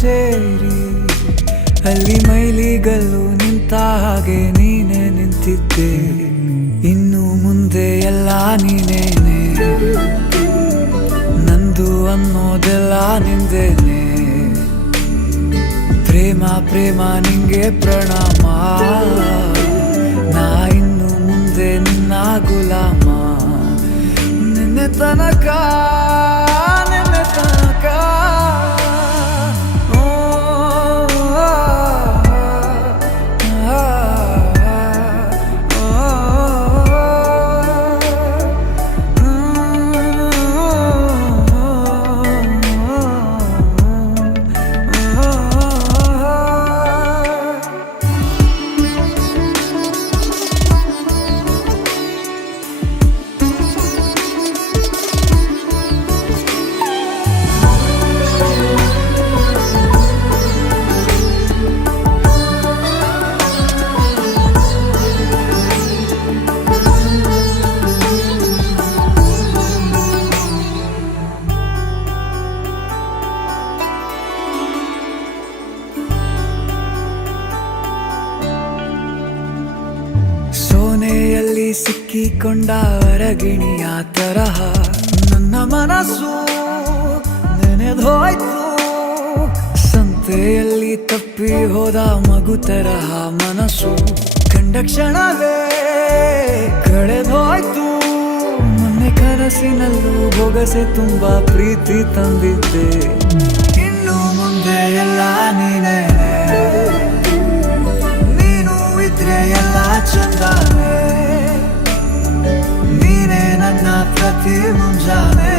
ಸೇರಿ ಅಲ್ಲಿ ಮೈಲಿಗಲ್ಲು ನಿಂತ ಹಾಗೆ ನೀನೆ ನಿಂತಿದ್ದೆ. ಇನ್ನು ಮುಂದೆ ಎಲ್ಲ ನೀನೇನೆ, ನಂದು ಅನ್ನೋದೆಲ್ಲ ನಿಂದೇನೆ. ಪ್ರೇಮ ಪ್ರೇಮ ನಿಂಗೆ ಪ್ರಣಾಮ, ನಾ ಇನ್ನು ಮುಂದೆ ನಿನ್ನ ಗುಲಾಮ. ನಿನ್ನೆ ತನಕ ನಿನ್ನೆ ತನಕ ಸೋನೆಯಲ್ಲಿ ಸಿಕ್ಕಿಕೊಂಡ ಅರಗಿಣಿಯ ತರಹ ನನ್ನ ಮನಸ್ಸು ನೆನೆದೋಯ್ತು. ಸಂತೆಯಲ್ಲಿ ತಪ್ಪಿ ಹೋದ ಮಗು ತರಹ ಮನಸ್ಸು ಕಂಡ ಕ್ಷಣವೇ ಕಳೆದೋಯ್ತು. ಮೊನ್ನೆ ಕನಸಿನಲ್ಲೂ ಬೊಗಸೆ ತುಂಬಾ ಪ್ರೀತಿ ತಂದಿದ್ದೆ. ಇನ್ನು ಮುಂದೆ ಎಲ್ಲ ನೀನೇ, ನೀನು ಇದ್ರೆ ಎಲ್ಲ ಚಂದಾನೆ. ನೀನೇ ನನ್ನ ಪ್ರತಿ ಮುಂಜಾನೆ.